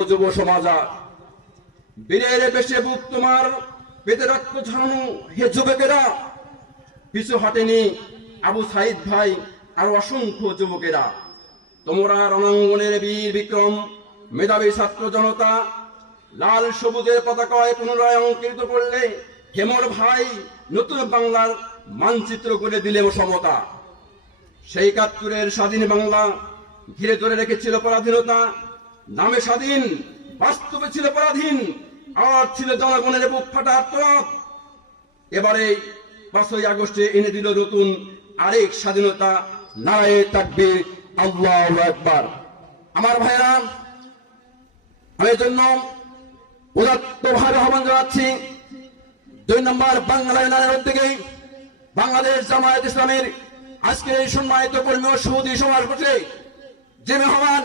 যুব সমাজ বীরের বেশে বুক তোমার পেতে রক্ত ঝরানো হে যুবকেরা, পিছু হাটেনি আবু সাইদ ভাই আর অসংখ্য যুবকেরা। তোমরা রণাঙ্গনের বীর বিক্রম মেধাবী ছাত্র জনতা লাল সবুজের পতাকায় পুনরায় অঙ্কিত করলে হেমর ভাই নতুন বাংলার মানচিত্র করে দিলে সমতা। সেই ৭১-এর স্বাধীন বাংলা ঘিরে ধরে রেখেছিল পরাধীনতা, নামে স্বাধীন বাস্তবে ছিল পরাধীন, আর ছিল জনগণের বুক ফাটা আত্মনাদ। এবারে ৫ই আগস্টে এনে দিল নতুন আরেক স্বাধীনতা, নারায়ে তাকবীর, আল্লাহু আকবার। আমার ভাইরা, আমি এর জন্য উদাত্তভাবে আহ্বান জানাচ্ছি ২ নম্বর বাংলা ইউনিয়নের উদ্যোগে বাংলাদেশ জামায়াত ইসলামের আজকে এই সম্মানিত কর্মী ও সুধী সমাবেশে যে মেহমান,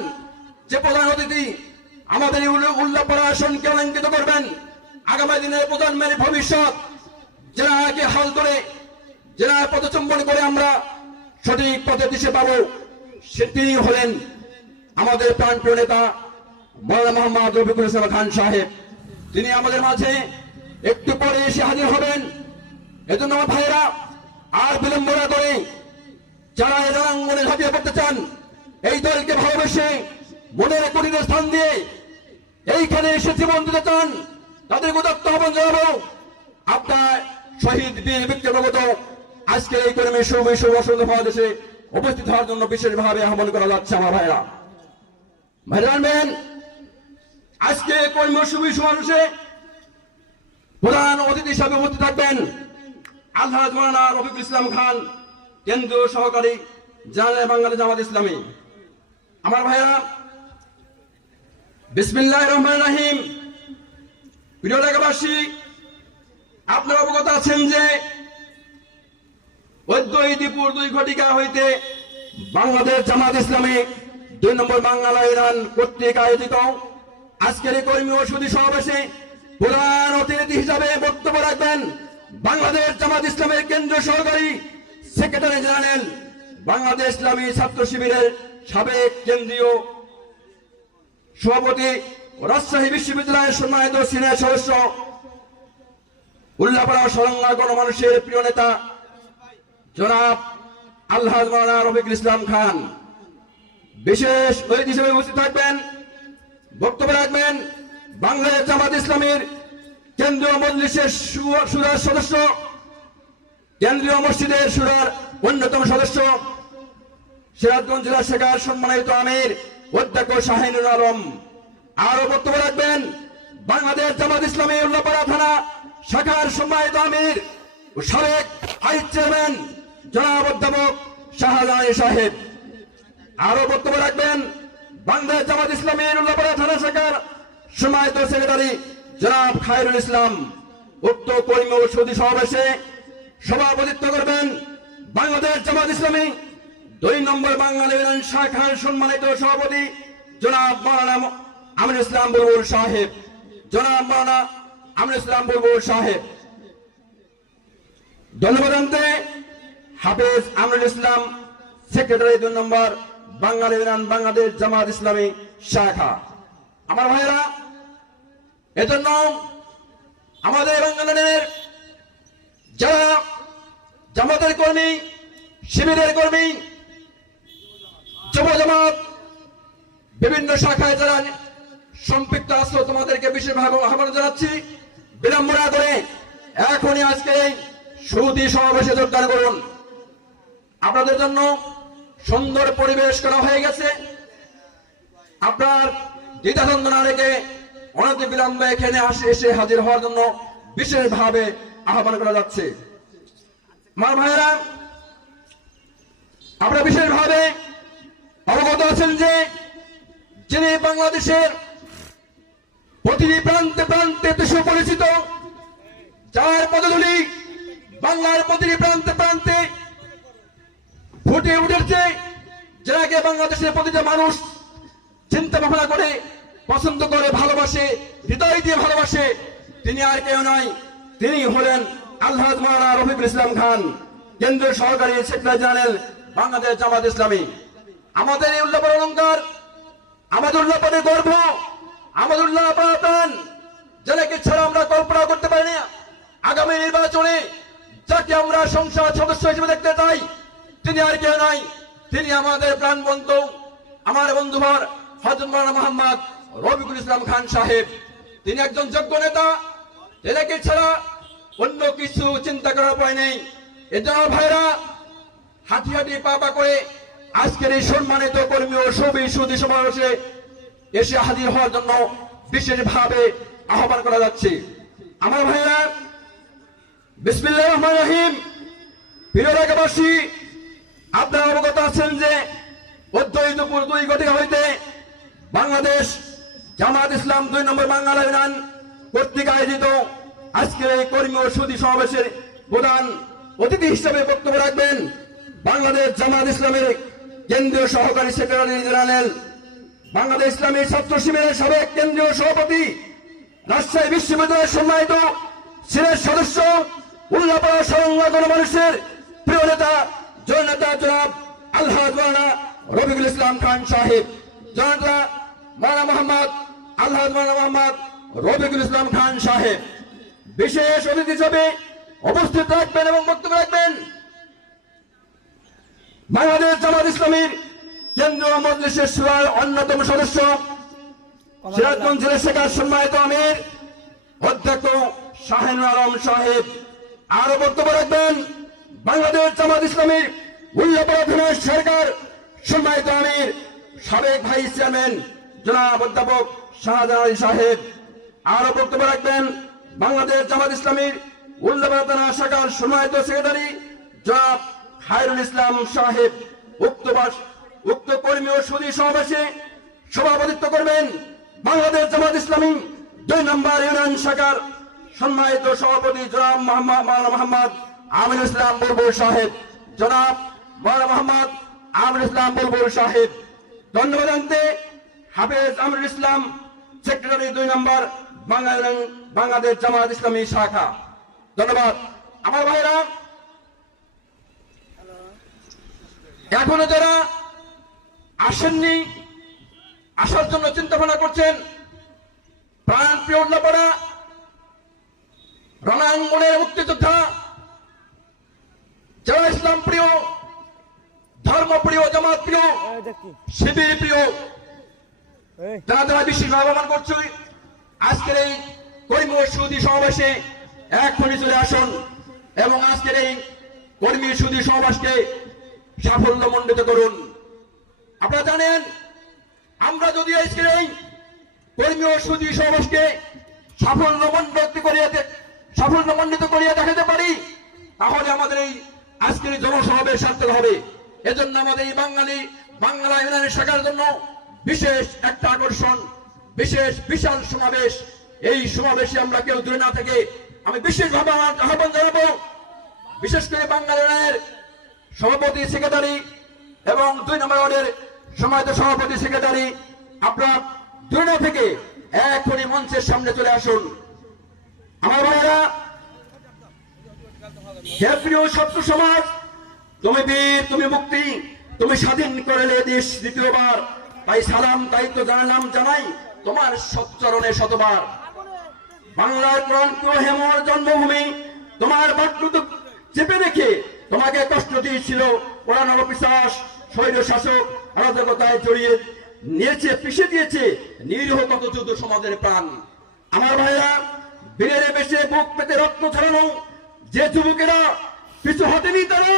যে প্রধান অতিথি আমাদের উল্লাপাড়া আসনকে অলঙ্কিত করবেন, আগামী দিনের প্রজন্মের ভবিষ্যৎ জেনাকে হাল ধরে জেনার পদচম্বন করে আমরা সঠিক পথে দিশে পাবো, তিনি হলেন আমাদের প্রাণপ্রিয় নেতা মাওলানা মোহাম্মদ রফিকুল ইসলাম খান সাহেব। তিনি আমাদের মাঝে একটু পরে এসে হাজির হবেন। এজন্য আমার ভাইয়েরা, আর বিলম্ব না করে যারা এই রণাঙ্গনে ঝাঁপিয়ে পড়তে চান, এই দলকে ভালোবেসে মনের কুটিরে স্থান দিয়ে এইখানে এসে জীবন দিতে চান, তাদের উদাত্ত আহ্বান জানাবো আপনার শহীদ বীর বিক্রমগত আজকে এই কর্মী দেশে উপস্থিত হওয়ার জন্য বিশেষভাবে আহ্বান করা যাচ্ছে। আমার ভাইরা, ভাই জানবেন আজকে কর্মী সমাবেশে প্রধান অতিথি হিসাবে উপস্থিত থাকবেন আলহাজ মাওলানা রফিকুল ইসলাম খান, কেন্দ্রীয় সহকারী জেনারেল বাংলাদেশ জামাত ইসলামী। আমার ভাইরা, বিসমিল্লাহির রহমানির রহিম। প্রিয় এলাকাবাসী, আপনারা অবগত আছেন যে দুপুর ২ ঘটিকা হইতে বাংলাদেশ জামাত ইসলামী ২ নম্বর বাংলা ইউনিয়ন কর্তৃক আয়োজিত আজকের এই কর্মী ও সুধী সমাবেশে প্রধান অতিথি হিসাবে বক্তব্য রাখবেন বাংলাদেশ জামাত ইসলামের কেন্দ্রীয় সহকারী সেক্রেটারি জেনারেল বাংলাদেশ ইসলামী ছাত্র শিবিরের সাবেক কেন্দ্রীয় সভাপতি, রাজশাহী বিশ্ববিদ্যালয়ের সম্মানিত সিনিয়র সদস্য, উল্লাপাড়া সরঙ্গা গণমানুষের প্রিয় নেতা জনাব আলহাজ মাওলানা রফিকুল ইসলাম খান। বিশেষ অতিথি হিসেবে উপস্থিত থাকবেন, বক্তব্য রাখবেন বাংলাদেশ জামাত ইসলামীর কেন্দ্রীয় মজলিসের সুরার সদস্য, কেন্দ্রীয় মসজিদের সুরার অন্যতম সদস্য, সিরাজগঞ্জ জেলা শাখার সম্মানিত আমির অধ্যক্ষ শাহিনুল আলম। আরো বক্তব্য রাখবেন বাংলাদেশ জামাত ইসলামী উল্লাপাড়া থানা শাখার সম্মানিত আমির ও সাবেক ভাইস চেয়ারম্যান জনাব অধ্যাপক শাহজাহান সাহেব। আরো বক্তব্য রাখবেন বাংলাদেশ জামাত ইসলামী উল্লাপাড়া থানা শাখার সম্মানিত সেক্রেটারি জনাব খায়রুল ইসলাম। উক্ত কর্মী ও সুধী সমাবেশে সভাপতিত্ব করবেন বাংলাদেশ জামাত ইসলামী ২ নম্বর বাংলা ইউনিয়ন শাখার সম্মানিত সভাপতি জনাব মাওলানা আমিনুল ইসলাম বুলবুল সাহেব। জনাব মাওলানা আমিনুল ইসলাম বুলবুল সাহেব। ধন্যবাদ জানাতে হাফেজ আমিনুল ইসলাম, সেক্রেটারি ২ নম্বর বাংলা ইউনিয়ন বাংলাদেশ জামাত ইসলামী শাখা। আমার ভাইয়েরা, এজন্য আমাদের বাংলাদেশের যারা জামাতের কর্মী, শিবিরের কর্মী, যুব জামাত বিভিন্ন শাখায় যারা সম্পৃক্ত আছে, তোমাদেরকে বিশেষভাবে আহ্বান জানাচ্ছি বিলম্ব না করে এখনই আজকে এই সুধী সমাবেশে যোগদান করুন। আপনাদের জন্য সুন্দর পরিবেশ করা হয়ে গেছে। আপনার দ্বিধাদ্বন্দ্ব না রেখে অনতি বিলম্বে এখানে এসে হাজির হওয়ার জন্য বিশেষভাবে আহ্বান করা যাচ্ছে। আমার ভাইয়েরা, আপনারা বিশেষভাবে অবগত আছেন যে যিনি বাংলাদেশের প্রতিটি প্রান্তে প্রান্তে সুপরিচিত, যার পদধূলি বাংলার প্রতিটি প্রান্তে প্রান্তে ফুটে উঠেছে, যাকে বাংলাদেশের প্রতিটা মানুষ চিন্তা ভাবনা করে, পছন্দ করে, ভালোবাসে, হৃদয় দিয়ে ভালোবাসে, তিনি আর কেউ নয়, তিনি হলেন আলহাজ মাওলানা রফিকুল ইসলাম খান, কেন্দ্রীয় সহকারী সেক্রেটারি জেনারেল বাংলাদেশ জামাত ইসলামী। আমাদের এই উল্লাপাড়া অলঙ্কার, আমাদের উল্লাপাড়ের গর্ব, আমাদুল্লাহ পাতান, যাকে ছাড়া আমরা কল্পনা করতে পারি না আগামী নির্বাচনে যাকে আমরা সংসদ সদস্য হিসেবে দেখতে চাই, তিনি আর কেউ নয়, তিনি আমাদের প্রাণবন্ধু, আমার বন্ধুবর হযরত মাওলানা মুহাম্মদ রফিকুল ইসলাম খান সাহেব। তিনি একজন যোগ্য নেতা, এটাকে ছাড়া অন্য কিছু চিন্তা করার উপায় নেই। এজন্য ভাইরা হাঁটি হাঁটি পা পা করে আজকের এই সম্মানিত কর্মী ও সুধী সমাবেশে এসে হাজির হওয়ার জন্য বিশেষভাবে আহ্বান করা যাচ্ছে। আমার ভাইরা, বিসমিল্লাহির রহমানির রহিম। প্রিয় এলাকাবাসী, আপনারা অবগত আছেন যে অদ্বৈত দুপুর 2 ঘটিকা হইতে বাংলাদেশ জামাত ইসলাম 2 নম্বর বাংলা ইউনিয়ন কর্তৃক আয়োজিত আজকের এই কর্মী ও সুধী সমাবেশের প্রধান অতিথি হিসেবে বক্তব্য রাখবেন বাংলাদেশ জামাত ইসলামের কেন্দ্রীয় সহকারী সেক্রেটারি জেনারেল, বাংলাদেশ ইসলামী ছাত্র শিবিরের সাবেক কেন্দ্রীয় সভাপতি, রাজশাহী বিশ্ববিদ্যালয়ের সম্মানিত সিনেট সদস্য, উল্লাপাড়া সরঙ্গা গণমানুষের প্রিয় নেতা জননেতা জনাব আলহাজ মাওলানা রফিকুল ইসলাম খান সাহেব, জননেতা মাওলানা মোহাম্মদ আলহাজ মাওলানা মোহাম্মদ রফিকুল ইসলাম খান সাহেব বিশেষ অতিথি হিসেবে উপস্থিত থাকবেন এবং বক্তব্য রাখবেন বাংলাদেশ জামাত ইসলামীর কেন্দ্রীয় মজলিসের সুরার অন্যতম সদস্য, সিরাজগঞ্জ জেলা শাখার সম্মানিত আমির অধ্যক্ষ শাহিনুর আলম সাহেব। আরো বক্তব্য রাখবেন বাংলাদেশ জামাত ইসলামীর উল্লাপাড়া থানার সরকার সম্মানিত আমির সাবেক ভাইস চেয়ারম্যান জনাব অধ্যাপক শাহজাহান আলী সাহেব। আরো বক্তব্য রাখবেন বাংলাদেশ জামাত ইসলামীর উল্লাপাড়া থানা শাখার সম্মানিত সেক্রেটারি জনাব খায়রুল ইসলাম সাহেব। উক্ত কর্মী ও সুধী সমাবেশে সভাপতিত্ব করবেন বাংলাদেশ জামাত ইসলামী 2 নম্বর ইউনিয়ন শাখার সম্মানিত সভাপতি জনাব মাওলানা মোহাম্মদ আমিনুল ইসলাম বুলবুল সাহেব। জনাব মাওলানা মোহাম্মদ আমিনুল ইসলাম বুলবুল সাহেব। ধন্যবাদ জানাতে হাফেজ আমিনুল ইসলাম, সেক্রেটারি 2 নম্বর বাংলাদেশ জামাত ইসলামী শাখা। ধন্যবাদ। আমার ভাইরা, এখনো যারা আসেননি, আসার জন্য চিন্তা ভাবনা করছেন, প্রাণ প্রিয় উল্লাপাড়া রণাঙ্গনের মুক্তিযোদ্ধা, যারা ইসলাম প্রিয়, ধর্ম প্রিয়, জামাত প্রিয়, শিবির প্রিয়, যারা বিশেষ আহ্বান করছি আজকের এই কর্মী ও সুধী সমাবেশে এখনই চলে আসুন এবং আজকের এই কর্মী সুধী সমাবেশকে সাফল্যমণ্ডিত করুন। আপনারা জানেন, আমরা যদি আজকের এই কর্মী ও সুধী সমাবেশকে সাফল্যমণ্ডিত করিয়া দেখাতে পারি, তাহলে আমাদের এই আজকের জনসমাবেশ সার্থক হবে। এজন্য আমাদের এই বাংলা ইউনিয়নের শাখার জন্য বিশেষ একটা আকর্ষণ, বিশাল সমাবেশ। এই সমাবেশে আমরা কেউ দূরে না থেকে আমি বিশেষভাবে আহ্বান জানাবো, বিশেষ করে বাংলা ইউনিয়নের সভাপতি সেক্রেটারি এবং 2 নম্বর ওয়ার্ডের সম্মানিত সভাপতি সেক্রেটারি, আপনারা দূরে না থেকে এখনই মঞ্চের সামনে চলে আসুন। আমার ভাইরা, হে প্রিয় ছাত্র সমাজ, তুমি বীর, তুমি মুক্তি, তুমি স্বাধীন করলে দেশ দ্বিতীয়বার, তাই সালাম দায়িত্ব জানাই তোমার সচ্চরণে শতবার। বাংলার প্রান্তীয় হেমর জন্মভূমি, তোমার বাক্যুত চেপে রেখে তোমাকে কষ্ট দিয়েছিল পুরানো অফিসার, স্বৈর শাসক, অরাজকতায় জড়িয়ে নিয়েছে, পিষে দিয়েছে নিরীহ কত যুদ্ধ সমাজের প্রাণ। আমার ভাইরা, বীরের বেশে বুক পেতে রক্ত ছড়ানো যে যুবকেরা পিছু হটেনি, তারা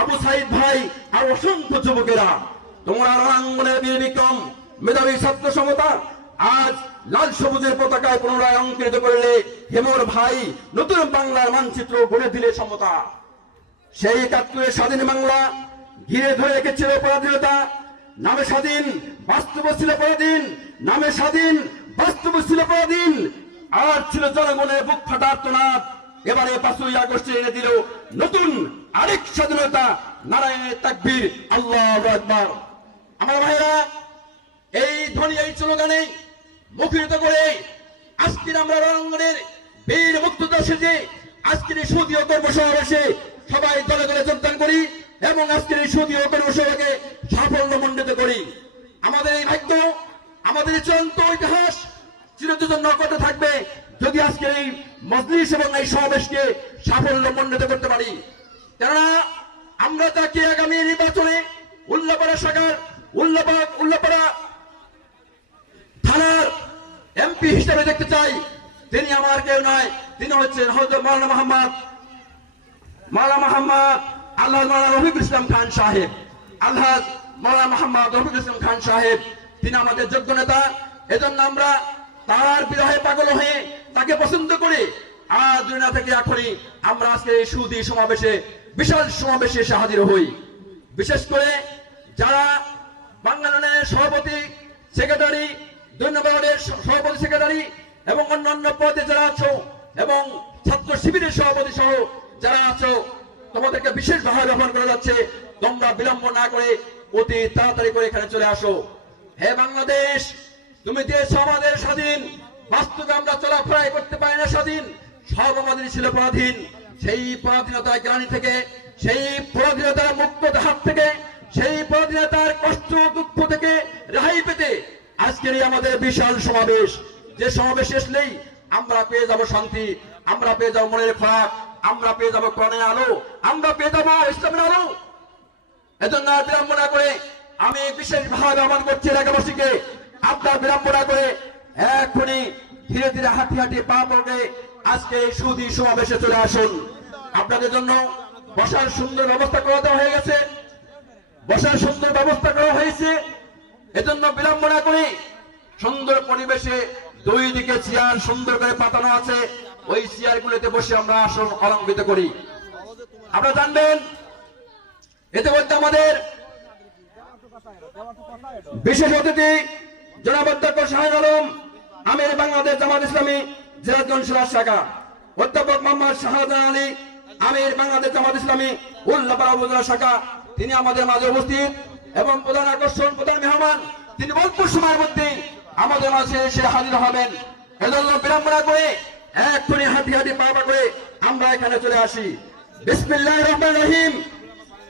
আবু সাইদ ভাই আর অসংখ্য যুবকেরা, তোমরা রণাঙ্গনের বীর বিক্রম, মেধাবী ছাত্র সমতা আজ লাল সবুজের পতাকায় পুনরায় অঙ্কিত করলে হেমর ভাই নতুন বাংলার মানচিত্র গড়ে দিলে সমতা। সেই 71 স্বাধীন বাংলা ঘিরে ধরে রেখেছিল পরাধীনতা, নামে স্বাধীন বাস্তব ছিল পরাধীন, নামে স্বাধীন বাস্তব ছিল পরাধীন, আর ছিল জনগণের বুক ফাটা আর্তনাদ। এবারে 5ই আগস্টে এনে দিল নতুন আরেক স্বাধীনতা, নারায়ণের তাকবীর, আল্লাহু আকবার। আমার ভাইরা, এই ধ্বনি, এই স্লোগানে মুখরিত করে আজকের আমরা রণাঙ্গনের বীর মুক্তিযোদ্ধা সেজে আজকের এই সুদীয় কর্মসমাবেশে সবাই দলে দলে যোগদান করি এবং আজকের এই সুদীয় কর্মসভাকে সাফল্যমণ্ডিত করি। আমাদের এই ভাগ্য, আমাদের এই চূড়ান্ত ইতিহাস চিরজন্য অক্ষত থাকবে যদি আজকের এই মজলিস এবং এই সমাবেশকে সাফল্যমণ্ডিত করতে পারি। কেননা আমরা তাকে আগামী নির্বাচনে উল্লাপাড়া শাখার উল্লাপাড়া থানার এমপি হিসেবে দেখতে চাই। তিনি আমার কেউ নয়, তিনি হচ্ছেন হযরত মাওলানা মোহাম্মদ আল্লাহ মাওলানা রফিকুল ইসলাম খান সাহেব। আল্লাহ মাওলানা মোহাম্মদ রফিকুল ইসলাম খান সাহেব তিনি আমাদের যোগ্য নেতা। এজন্য আমরা তার বিরহে পাগল হয়ে তাকে পছন্দ করে আজ দুনিয়া থেকে এখনই আমরা আজকে এই সুদী সমাবেশে বিশাল সমাবেশে এসে হাজির হই। বিশেষ করে যারা বাংলাদেশের সভাপতি সেক্রেটারি, দৈন্যবাদের সভাপতি সেক্রেটারি এবং অন্যান্য পদে যারা আছো এবং ছাত্র শিবিরের সভাপতি সহ যারা আছো, তোমাদেরকে বিশেষভাবে আহ্বান করা যাচ্ছে, তোমরা বিলম্ব না করে অতি তাড়াতাড়ি করে এখানে চলে আসো। হে বাংলাদেশ, তুমি দিয়েছ আমাদের স্বাধীন, বাস্তবে আমরা চলাফেরা করতে পারি না স্বাধীন, সব আমাদের ছিল পরাধীন। সেই পরাধীনতার গ্লানি থেকে, সেই পরাধীনতার মুক্ত হাত থেকে, সেই পরাধীনতার কষ্ট দুঃখ থেকে রেহাই পেতে আজকের এই আমাদের বিশাল সমাবেশ। যে সমাবেশ আসলেই আমরা পেয়ে যাব শান্তি, আমরা পেয়ে যাব মনের খোরাক, আমরা পেয়ে যাব কোরআনের আলো, আমরা পেয়ে যাব ইসলামের আলো। এজন্য বিলম্ব না করে আমি বিশেষভাবে আহ্বান করছি এলাকাবাসীকে, আপনার বিলম্ব না করে এখনই ধীরে ধীরে হাঁটি হাঁটি পা পড়ে আজকে এই সুদী সমাবেশে চলে আসুন। আপনাদের জন্য বসার সুন্দর ব্যবস্থা করে দেওয়া হয়ে গেছে, বসার সুন্দর ব্যবস্থা করা হয়েছে। এজন্য বিলম্ব না করে সুন্দর পরিবেশে দুই দিকে চেয়ার সুন্দর করে পাতানো আছে, ওই চেয়ার গুলিতে বসে আমরা আসন অলঙ্কৃত করি। আপনারা জানবেন এতে মধ্যে আমাদের বিশেষ অতিথি জনাব অধ্যক্ষ শাহিদ আলম, আমির বাংলাদেশ জামাত ইসলামী জেলাগঞ্জ শাখা, অধ্যাপক মোহাম্মদ শাহজাহান আলী, আমির বাংলাদেশ জামাত ইসলামী উল্লাপাড়া উপজেলা শাখা, তিনি আমাদের মাঝে উপস্থিত এবং প্রধান আকর্ষণ, প্রধান মেহমান তিনি অল্প সময়ের মধ্যে আমাদের মাঝে এসে হাজির হবেন। এজন্য বিলম্ব না করে এক্ষুনি হাঁটি হাঁটি পা পা করে আমরা এখানে চলে আসি। বিসমিল্লাহির রহমানির রহিম।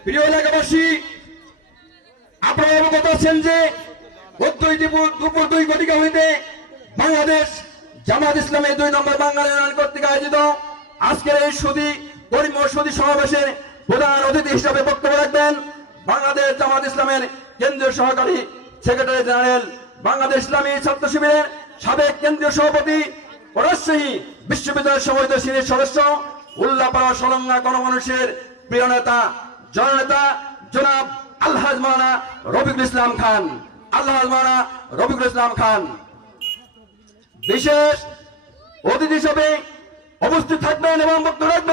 প্রিয় এলাকাবাসী, আপনারা অবগত আছেন যে দুপুর 2 ঘটিকা হইতে বাংলাদেশ জামাত ইসলামের 2 নম্বর বাঙালি ইউনিয়ন কর্তৃক আয়োজিত আজকের এই সুদী সমাবেশের প্রধান অতিথি হিসেবে বক্তব্য রাখবেন বাংলাদেশ জামাত ইসলামের কেন্দ্রীয় সহকারী সেক্রেটারি জেনারেল, বাংলাদেশ ইসলামী ছাত্র শিবিরের সাবেক কেন্দ্রীয় সভাপতি ও রাজশাহী বিশ্ববিদ্যালয়ের সমন্বিত সিনিয়র সদস্য, উল্লাপাড়া সলঙ্গা গণমানুষের প্রিয় নেতা জননেতা জনাব আলহাজ মাওলানা রফিকুল ইসলাম খান। আলহাজ মাওলানা রফিকুল ইসলাম খান বিশেষ অতিথি হিসেবে উপস্থিত থাকবেন এবং বক্তব্য রাখবেন।